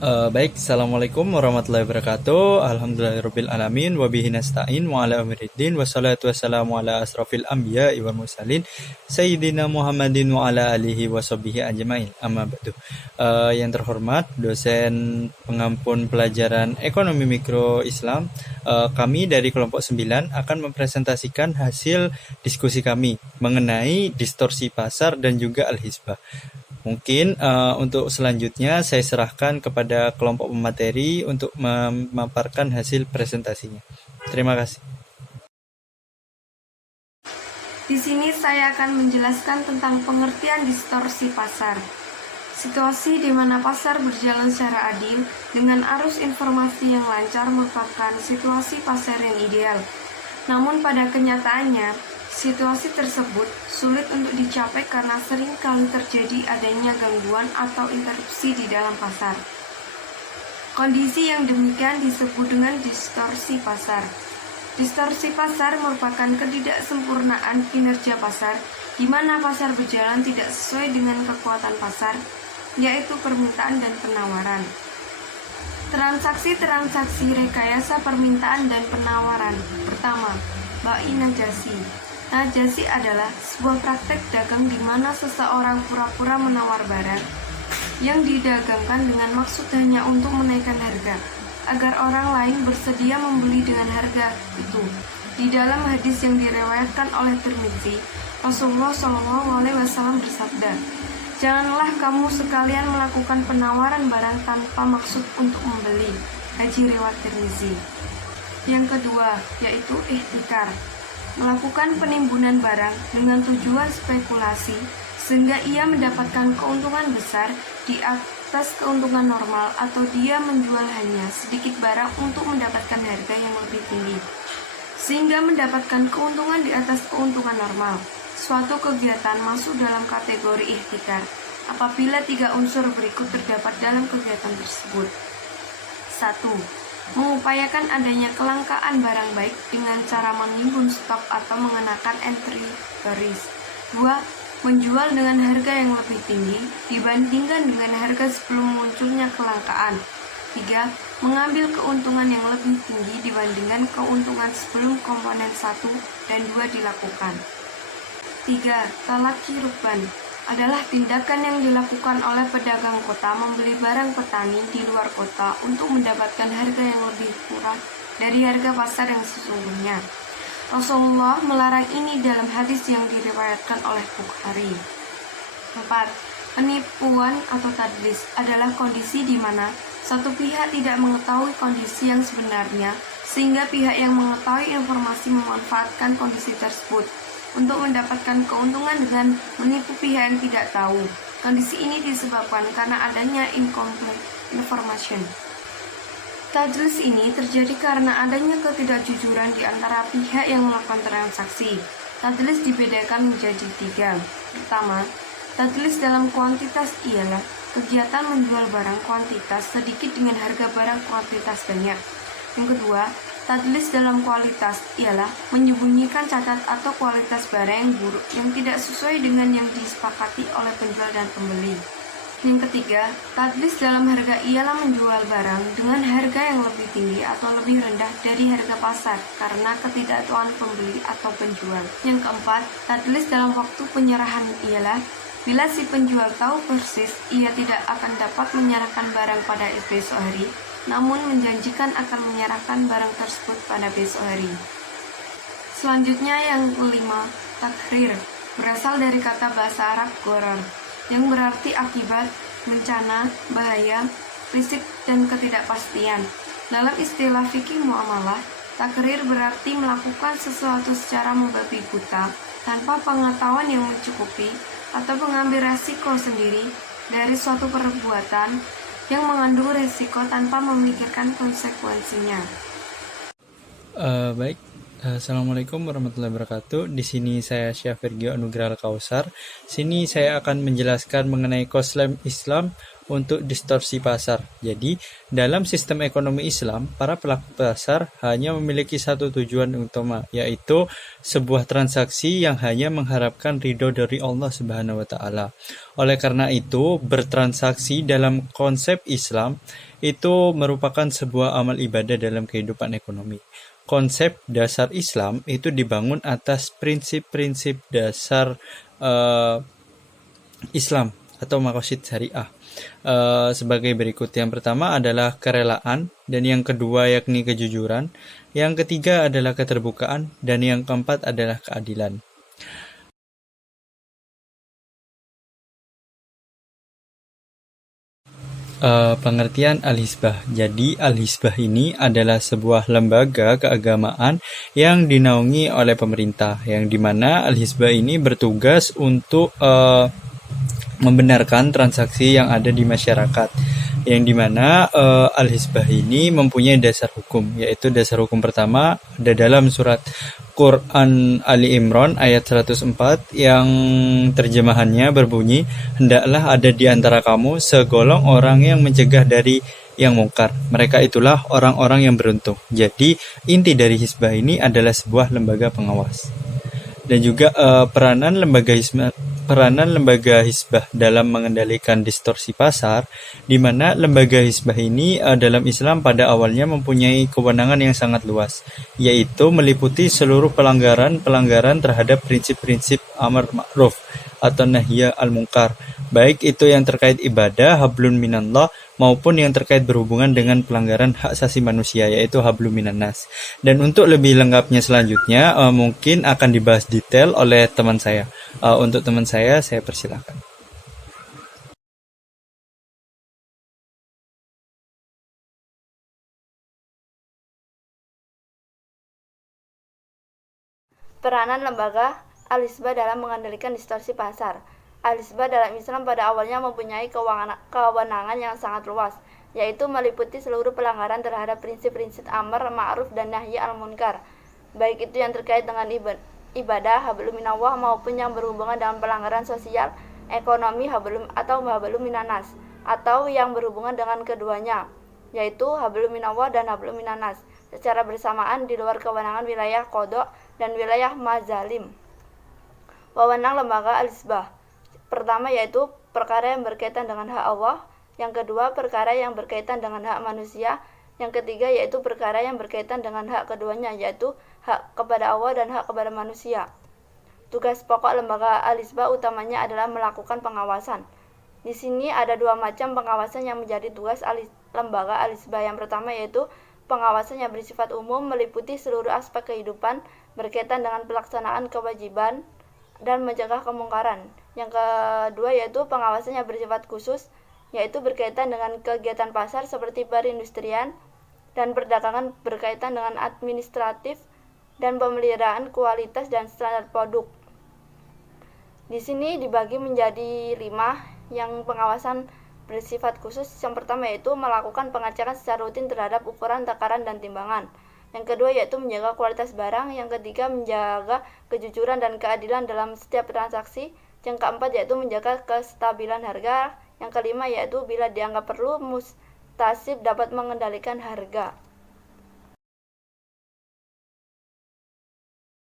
Baik, Assalamualaikum warahmatullahi wabarakatuh. Alhamdulillahirabbil alamin wa bihi nasta'in wa ala amriddin wassalatu wassalamu ala asrofil anbiya wal mursalin sayyidina Muhammadin wa ala alihi washabihi ajmain. Amma ba'du. Yang terhormat dosen pengampun pelajaran Ekonomi Mikro Islam, kami dari kelompok 9 akan mempresentasikan hasil diskusi kami mengenai distorsi pasar dan juga al-hisbah. Mungkin untuk selanjutnya saya serahkan kepada kelompok pemateri untuk memaparkan hasil presentasinya. Terima kasih. Di sini saya akan menjelaskan tentang pengertian distorsi pasar. Situasi di mana pasar berjalan secara adil dengan arus informasi yang lancar merupakan situasi pasar yang ideal. Namun pada kenyataannya, situasi tersebut sulit untuk dicapai karena sering kali terjadi adanya gangguan atau interupsi di dalam pasar. Kondisi yang demikian disebut dengan distorsi pasar. Distorsi pasar merupakan ketidaksempurnaan kinerja pasar di mana pasar berjalan tidak sesuai dengan kekuatan pasar, yaitu permintaan dan penawaran. Transaksi-transaksi rekayasa permintaan dan penawaran. Pertama, bai najasi. Najasi adalah sebuah praktek dagang di mana seseorang pura-pura menawar barang yang didagangkan dengan maksud hanya untuk menaikkan harga, agar orang lain bersedia membeli dengan harga itu. Di dalam hadis yang diriwayatkan oleh Tirmidzi, Rasulullah SAW bersabda, "Janganlah kamu sekalian melakukan penawaran barang tanpa maksud untuk membeli." Hadis riwayat Tirmidzi. Yang kedua, yaitu ihtikar. Melakukan penimbunan barang dengan tujuan spekulasi sehingga ia mendapatkan keuntungan besar di atas keuntungan normal, atau dia menjual hanya sedikit barang untuk mendapatkan harga yang lebih tinggi sehingga mendapatkan keuntungan di atas keuntungan normal. Suatu kegiatan masuk dalam kategori ihtikar apabila 3 unsur berikut terdapat dalam kegiatan tersebut. 1. Mengupayakan adanya kelangkaan barang baik dengan cara menimbun stok atau mengenakan entry baris. 2. Menjual dengan harga yang lebih tinggi dibandingkan dengan harga sebelum munculnya kelangkaan. 3. Mengambil keuntungan yang lebih tinggi dibandingkan keuntungan sebelum komponen 1 dan 2 dilakukan. 3. Talaki rukban adalah tindakan yang dilakukan oleh pedagang kota membeli barang petani di luar kota untuk mendapatkan harga yang lebih murah dari harga pasar yang sesungguhnya. Rasulullah melarang ini dalam hadis yang diriwayatkan oleh Bukhari. 4. Penipuan atau tadlis adalah kondisi di mana satu pihak tidak mengetahui kondisi yang sebenarnya sehingga pihak yang mengetahui informasi memanfaatkan kondisi tersebut untuk mendapatkan keuntungan dengan menipu pihak yang tidak tahu. Kondisi ini disebabkan karena adanya incomplete information. Tadlis ini terjadi karena adanya ketidakjujuran di antara pihak yang melakukan transaksi. Tadlis dibedakan menjadi 3. Pertama, tadlis dalam kuantitas ialah kegiatan menjual barang kuantitas sedikit dengan harga barang kuantitas banyak. Yang kedua, tadlis dalam kualitas ialah menyembunyikan cacat atau kualitas barang yang buruk yang tidak sesuai dengan yang disepakati oleh penjual dan pembeli. Yang ketiga, tadlis dalam harga ialah menjual barang dengan harga yang lebih tinggi atau lebih rendah dari harga pasar karena ketidaktahuan pembeli atau penjual. Yang keempat, tadlis dalam waktu penyerahan ialah bila si penjual tahu persis ia tidak akan dapat menyerahkan barang pada besok hari, namun menjanjikan akan menyerahkan barang tersebut pada besok hari. Selanjutnya yang kelima, takhrir, berasal dari kata bahasa Arab gharar, yang berarti akibat, bencana, bahaya, risik, dan ketidakpastian. Dalam istilah fikih muamalah, takhrir berarti melakukan sesuatu secara membabi buta, tanpa pengetahuan yang mencukupi, atau mengambil resiko sendiri dari suatu perbuatan yang mengandung risiko tanpa memikirkan konsekuensinya. Baik, Assalamualaikum warahmatullahi wabarakatuh. Di sini saya Syafirgio Anugrah Kausar. Sini saya akan menjelaskan mengenai konsep Islam untuk distorsi pasar. Jadi, dalam sistem ekonomi Islam, para pelaku pasar hanya memiliki satu tujuan utama, yaitu sebuah transaksi yang hanya mengharapkan ridho dari Allah Subhanahu wa taala. Oleh karena itu, bertransaksi dalam konsep Islam itu merupakan sebuah amal ibadah dalam kehidupan ekonomi. Konsep dasar Islam itu dibangun atas prinsip-prinsip dasar eh, Islam atau maqasid syariah. Sebagai berikut. Yang pertama adalah kerelaan, dan yang kedua yakni kejujuran, yang ketiga adalah keterbukaan, dan yang keempat adalah keadilan. Pengertian Al-Hizbah. Jadi Al-Hizbah ini adalah sebuah lembaga keagamaan yang dinaungi oleh pemerintah, yang dimana Al-Hizbah ini bertugas untuk membenarkan transaksi yang ada di masyarakat, yang dimana Al-Hizbah ini mempunyai dasar hukum, yaitu dasar hukum pertama ada dalam surat Quran Ali Imran ayat 104 yang terjemahannya berbunyi, hendaklah ada di antara kamu segolong orang yang mencegah dari yang mungkar. Mereka itulah orang-orang yang beruntung. Jadi inti dari Hizbah ini adalah sebuah lembaga pengawas. Dan juga peranan lembaga Hizbah dalam mengendalikan distorsi pasar, di mana lembaga Hizbah ini dalam Islam pada awalnya mempunyai kewenangan yang sangat luas, yaitu meliputi seluruh pelanggaran terhadap prinsip-prinsip amar ma'ruf atau nahya al-munkar, baik itu yang terkait ibadah hablum minallah maupun yang terkait berhubungan dengan pelanggaran hak asasi manusia, yaitu hablum minannas. Dan untuk lebih lengkapnya selanjutnya mungkin akan dibahas detail oleh teman saya. Untuk teman saya persilahkan. Peranan lembaga Al-Hizbah dalam mengendalikan distorsi pasar. Al-Hizbah dalam Islam pada awalnya mempunyai kewenangan yang sangat luas, yaitu meliputi seluruh pelanggaran terhadap prinsip-prinsip amar ma'ruf dan nahi al-munkar, baik itu yang terkait dengan ibadah hablum minallah maupun yang berhubungan dengan pelanggaran sosial, ekonomi hablum minanas, atau yang berhubungan dengan keduanya, yaitu hablum minallah dan hablum minanas, secara bersamaan di luar kewenangan wilayah qadha dan wilayah mazalim. Wewenang lembaga Al-Hizbah pertama yaitu perkara yang berkaitan dengan hak Allah, yang kedua perkara yang berkaitan dengan hak manusia, yang ketiga yaitu perkara yang berkaitan dengan hak keduanya, yaitu hak kepada Allah dan hak kepada manusia. Tugas pokok lembaga Al-Hizbah utamanya adalah melakukan pengawasan. Di sini ada dua macam pengawasan yang menjadi tugas lembaga Al-Hizbah. Yang pertama yaitu pengawasan yang bersifat umum, meliputi seluruh aspek kehidupan berkaitan dengan pelaksanaan kewajiban dan mencegah kemungkaran. Yang kedua yaitu pengawasan yang bersifat khusus, yaitu berkaitan dengan kegiatan pasar seperti perindustrian dan perdagangan, berkaitan dengan administratif dan pemeliharaan kualitas dan standar produk. Di sini dibagi menjadi 5 yang pengawasan bersifat khusus. Yang pertama yaitu melakukan pengecekan secara rutin terhadap ukuran, takaran, dan timbangan. Yang kedua yaitu menjaga kualitas barang. Yang ketiga menjaga kejujuran dan keadilan dalam setiap transaksi. Yang keempat yaitu menjaga kestabilan harga. Yang kelima yaitu bila dianggap perlu mustasib dapat mengendalikan harga.